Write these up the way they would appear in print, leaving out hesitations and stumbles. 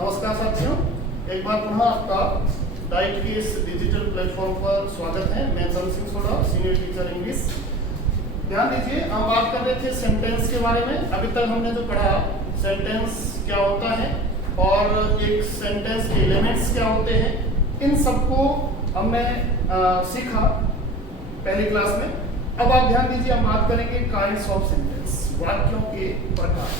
नमस्कार साथियों, एक बार पुनः आपका डाइट के इस डिजिटल प्लेटफॉर्म पर स्वागत है। मैं धर्म Singh Sodha, senior teacher English. ध्यान दीजिए, हम बात कर रहे थे सेंटेंस के बारे में। अभी तक हमने जो पढ़ा सेंटेंस क्या होता है और एक सेंटेंस के एलिमेंट्स क्या होते हैं, इन सबको हमने सीखा पहली क्लास में। अब आप ध्यान दीजिए, हम बात करेंगे काइंड्स ऑफ सेंटेंस, वाक्यों के प्रकार।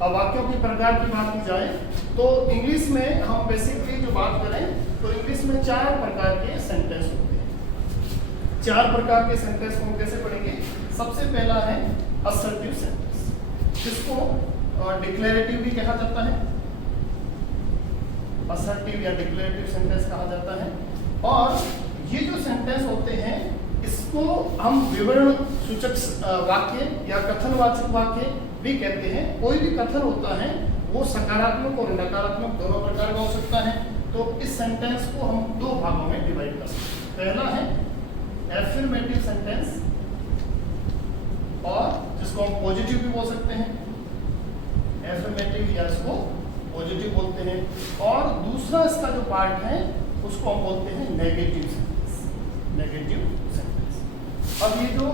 अब वाक्यों के प्रकार की बात की जाए तो इंग्लिश में हम बेसिकली जो बात करें तो इंग्लिश में 4 प्रकार के सेंटेंस होते हैं। 4 प्रकार के सेंटेंस को हम कैसे पढ़ेंगे? सबसे पहला है असर्टिव सेंटेंस, जिसको डिक्लेरेटिव भी कहा जाता है, असर्टिव या डिक्लेरेटिव सेंटेंस कहा जाता है। और ये जो सेंटेंस होते हैं इसको हम विवरण सूचक वाक्य या कथनवाचक वाक्य भी कहते हैं। कोई भी कथन होता है वो सकारात्मक और नकारात्मक दोनों प्रकार का हो सकता है। तो इस सेंटेंस को हम 2 भागों में डिवाइड कर सकते हैं। पहला है एफर्मेटिव सेंटेंस, और जिसको हम पॉजिटिव भी बोल सकते हैं, एफर्मेटिव या इसको पॉजिटिव बोलते हैं। और दूसरा इसका जो पार्ट है उसको हम बोलते हैं नेगेटिव सेंटेंस, नेगेटिव सेंटेंस। अब ये जो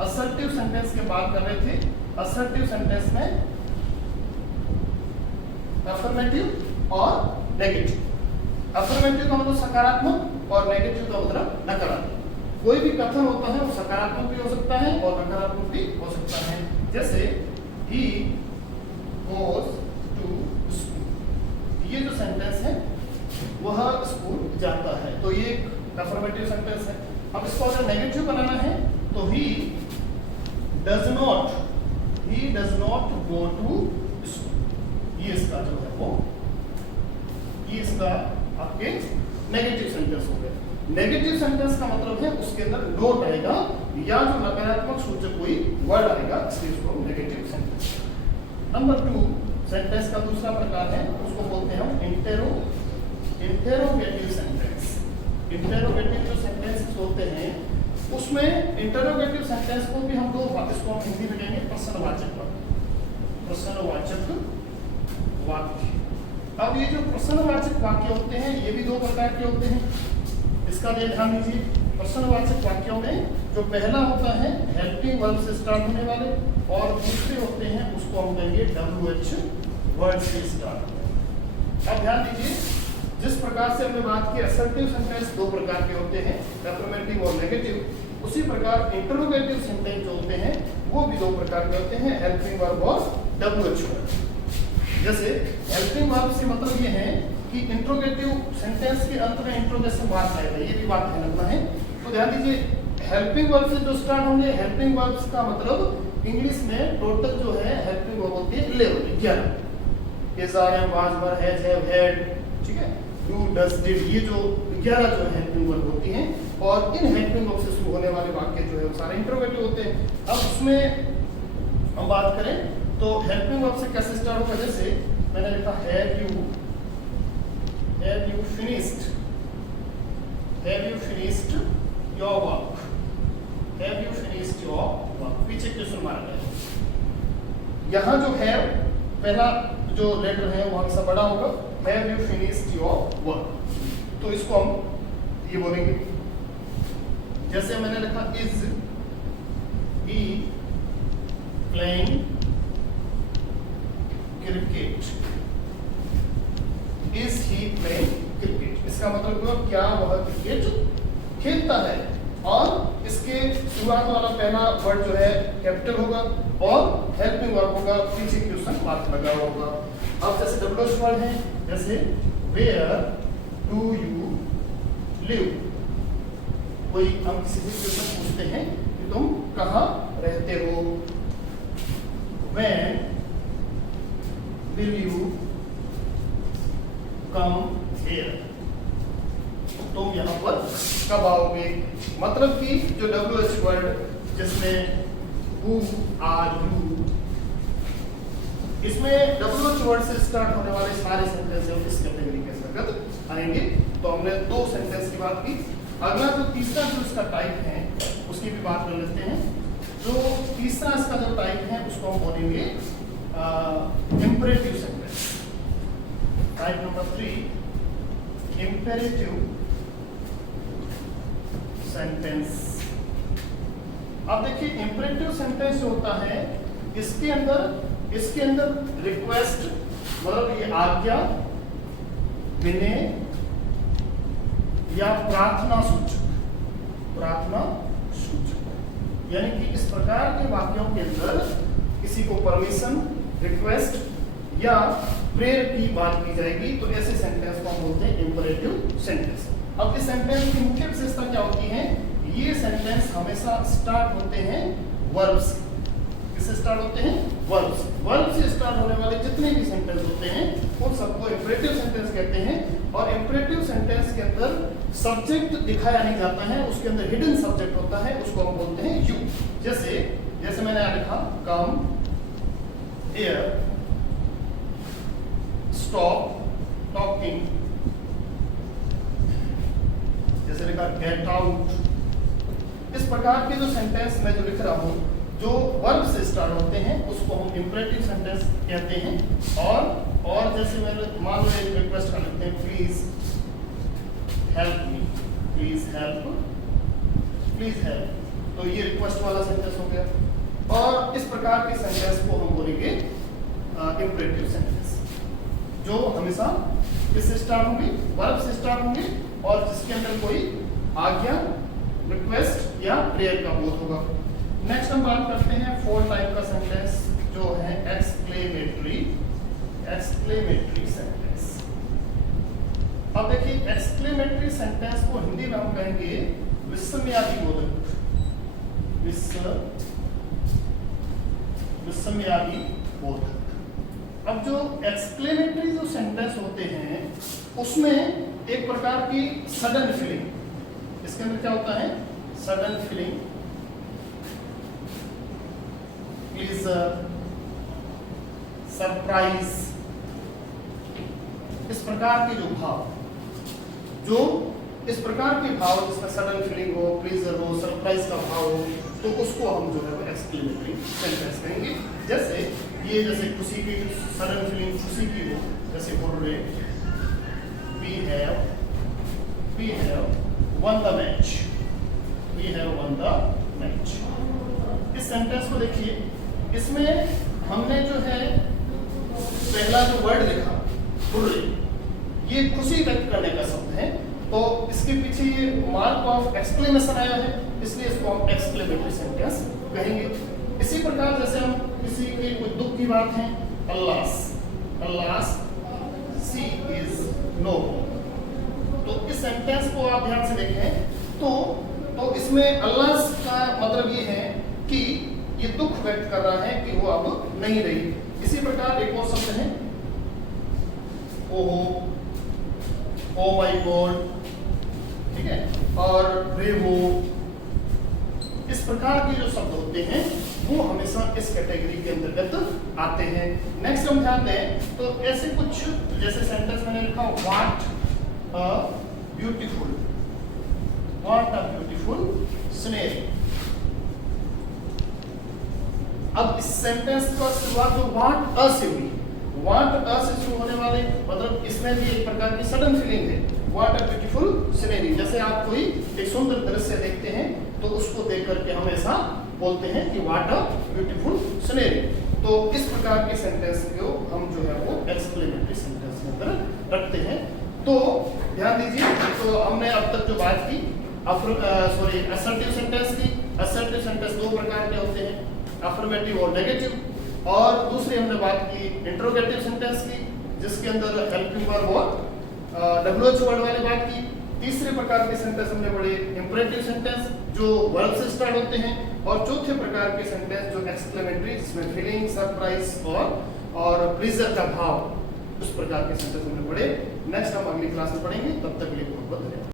असर्टिव सेंटेंस की बात कर रहे थे, असर्टिव सेंटेंस में अफर्मेटिव और नेगेटिव। अफर्मेटिव का मतलब सकारात्मक और नेगेटिव का मतलब नकारात्मक। कोई भी कथन होता है वो सकारात्मक भी हो सकता है और नकारात्मक भी हो सकता है। जैसे ही गोज टू स्कूल, ये जो सेंटेंस है वह स्कूल जाता है, तो ये एक अफर्मेटिव सेंटेंस है। अब इसको अगर नेगेटिव बनाना है तो he does not go to school, ये इसका जो है वो, ये इसका आपके नेगेटिव सेंटेंस हो गया। नेगेटिव सेंटेंस का मतलब है उसके अंदर डॉट आएगा या जो नकारात्मक सूचक कोई वर्ड आएगा, इसलिए उसको नेगेटिव सेंटेंस। नंबर 2 सेंटेंस का दूसरा प्रकार है, उसको बोलते हैं हम इंटेरोगेटिव सेंटेंस। इंटेरोगेटिव जो सेंटेंस होते हैं उसमें इंटरोगेटिव सेंटेंस को भी हम 2 भाग, इसको हम हिंदी में कहेंगे प्रश्नवाचक वाक्य, प्रश्नवाचक वाक्य। अब ये जो प्रश्नवाचक वाक्य होते हैं ये भी 2 प्रकार के होते हैं, इसका ध्यान दीजिए। प्रश्नवाचक वाक्यों में जो पहला होता है हेल्पिंग वर्ब से स्टार्ट होने वाले, और दूसरे होते हैं उसको हम कहेंगे WH वर्ड से स्टार्ट होने। अब ध्यान दीजिए, जिस प्रकार से हमने बात की असर्टिव सेंटेंस 2 प्रकार के होते हैं, अफर्मेटिव और नेगेटिव, उसी प्रकार इंटरोगेटिव सेंटेंस जो होते हैं वो भी 2 प्रकार के होते हैं, हेल्पिंग वर्ब और WH वर्ब। जैसे हेल्पिंग वर्ब से मतलब ये है कि इंट्रोगेटिव सेंटेंस के अंत में इंट्रोगेशन मार्क आएगा, ये भी बात ध्यान रखना है। तो ध्यान दीजिए, हेल्पिंग वर्ब से जो स्टार्ट होंगे, हेल्पिंग वर्ब्स का मतलब इंग्लिश में टोटल जो है हेल्पिंग वर्ब होती है 11 is are am was were has have had, ठीक है, डू डज डिड, ये जो 11 जो हेल्पिंग वर्ब होती हैं। और इन हेल्पिंग वर्ब से शुरू होने वाले वाक्य जो है वो सारे इंट्रोगेटिव होते हैं। अब उसमें हम बात करें तो हेल्पिंग वर्ब से कैसे स्टार्ट होगा? जैसे मैंने लिखा have you finished your work, have you finished your work, पीछे क्वेश्चन मार्क है। यहाँ जो हैव पहला जो लेटर है वो हमेशा बड़ा होगा, have you finished your work, तो इसको हम ये बोलेंगे। जैसे मैंने लिखा is he playing cricket, is he playing cricket, इसका मतलब हुआ क्या वह क्रिकेट खेलता है। और इसके शुरुआत वाला पहला वर्ड जो है कैपिटल होगा और हेल्पिंग वर्ब होगा, पीछे क्वेश्चन मार्क लगा होगा। अब जैसे WH वर्ड है, जैसे वेयर डू यू लिव, कोई हम किसी से क्वेश्चन पूछते हैं कि तुम कहाँ रहते हो। When will you come here, तुम यहाँ पर कब आओगे। मतलब कि जो WH वर्ड जिसमें who are you, इसमें WH वर्ड से स्टार्ट होने वाले सारे सेंटेंस इस कैटेगरी के अंतर्गत आएंगे। तो हमने 2 सेंटेंस की बात की। अगला जो तीसरा जो इसका टाइप है उसकी भी बात कर लेते हैं। जो तीसरा इसका जो टाइप है उसको हम बोलेंगे imperative sentence. Type number 3, imperative sentence. अब देखिए इंपेरेटिव सेंटेंस जो होता है इसके अंदर रिक्वेस्ट मतलब ये आज्ञा, विनय या प्रार्थना सूचक, यानी कि इस प्रकार के वाक्यों के अंदर किसी को परमिशन, रिक्वेस्ट या प्रेयर की बात की जाएगी, तो ऐसे सेंटेंस को हम बोलते हैं इंपेरेटिव सेंटेंस। अब इस सेंटेंस की मुख्य विशेषता क्या होती है? ये सेंटेंस हमेशा स्टार्ट होते हैं वर्ब्स। किससे स्टार्ट होते हैं? वर्ब्स। वर्ब से स्टार्ट होने वाले जितने भी सेंटेंस होते हैं उन सबको इंपेरेटिव सेंटेंस कहते हैं। और इंपेरेटिव सेंटेंस के अंदर सब्जेक्ट दिखाया नहीं जाता है, उसके अंदर हिडन सब्जेक्ट होता है, उसको हम बोलते हैं यू। जैसे मैंने यहाँ लिखा कम, हियर, स्टॉप टॉकिंग, जैसे लिखा गेट आउट। इस प्रकार के जो सेंटेंस मैं जो लिख रहा हूं जो वर्ब से स्टार्ट होते हैं उसको हम इंपेरेटिव सेंटेंस कहते हैं। और जैसे मैंने मान लो एक रिक्वेस्ट कर लेते हैं, please help me, please help, तो ये रिक्वेस्ट वाला सेंटेंस हो गया। और इस प्रकार के सेंटेंस को हम बोलेंगे इंपेरेटिव सेंटेंस, जो हमेशा किससे स्टार्ट होंगे? वर्ब से स्टार्ट होंगे और जिसके अंदर कोई आज्ञा, रिक्वेस्ट या प्रेयर का बोध होगा। नेक्स्ट हम बात करते हैं 4 टाइप का सेंटेंस जो है एक्सक्लेमेटरी सेंटेंस। अब देखिए एक्सक्लेमेटरी सेंटेंस को हिंदी में हम कहेंगे विस्मयादि बोधक, विस्मयादि बोधक। अब जो एक्सक्लेमेटरी जो सेंटेंस होते हैं उसमें एक प्रकार की सडन फीलिंग, इसके अंदर क्या होता है? सडन फीलिंग, प्लीजर, सरप्राइज, इस प्रकार के जो भाव, इस प्रकार के भाव जिसमें सडन फीलिंग हो, प्लीजर हो, सरप्राइज का भाव हो, तो उसको हम जो है वो एक्सक्लेमेटरी सेंटेंस कहेंगे। जैसे खुशी की सडन फीलिंग खुशी की हो, जैसे hurray, we have won the match, इस सेंटेंस को देखिए, इसमें हमने जो है पहला जो वर्ड लिखा हुर्रे, ये खुशी व्यक्त करने का शब्द है, तो इसके पीछे ये मार्क ऑफ एक्सक्लेमेशन आया है, इसलिए इसको हम एक्सक्लेमेटरी सेंटेंस कहेंगे। इसी प्रकार जैसे हम किसी के कोई दुख की बात है, अल्लाह सी इज नो, तो इस सेंटेंस को आप ध्यान से देखें तो इसमें अल्लाह का मतलब ये है कि ये दुख व्यक्त कर रहा है कि वो अब नहीं रही। इसी प्रकार एक और शब्द है ओहो, ओ माय गॉड, ठीक है, और रेवो, इस प्रकार के जो शब्द होते हैं वो हमेशा इस कैटेगरी के अंतर्गत आते हैं। नेक्स्ट हम जाते हैं तो ऐसे कुछ जैसे सेंटेंस मैंने लिखा व्हाट अ ब्यूटीफुल सीनरी। अब इस सेंटेंस का शुरुआत जो व्हाट अ से हुई, व्हाट अ से शुरू होने वाले मतलब इसमें भी एक प्रकार की सडन फीलिंग है, व्हाट अ ब्यूटीफुल सीनरी। जैसे आप कोई एक सुंदर दृश्य देखते हैं तो उसको देख करके हम ऐसा बोलते हैं कि व्हाट अ ब्यूटीफुल सीनरी। तो इस प्रकार के सेंटेंस को हम जो है वो एक्सक्लेमेटरी सेंटेंस के अंदर रखते हैं। तो ध्यान दीजिए, तो हमने अब तक जो बात की असर्टिव सेंटेंस की। असर्टिव सेंटेंस दो प्रकार के होते हैं, अफर्मेटिव और नेगेटिव। और दूसरी हमने बात की इंट्रोगेटिव सेंटेंस की, जिसके अंदर हेल्पिंग वर्ब और WH वर्ड वाली बात की। तीसरे प्रकार के सेंटेंस हमने पढ़े इंपेरेटिव सेंटेंस जो वर्ब से स्टार्ट होते हैं, और चौथे प्रकार के सेंटेंस जो एक्सक्लेमेटरी जिसमें फीलिंग, सरप्राइज और प्लीजर का भाव, उस प्रकार के सेंटेंस हमने पढ़े। नेक्स्ट हम अगली क्लास में पढ़ेंगे, तब तक के लिए बहुत बहुत धन्यवाद।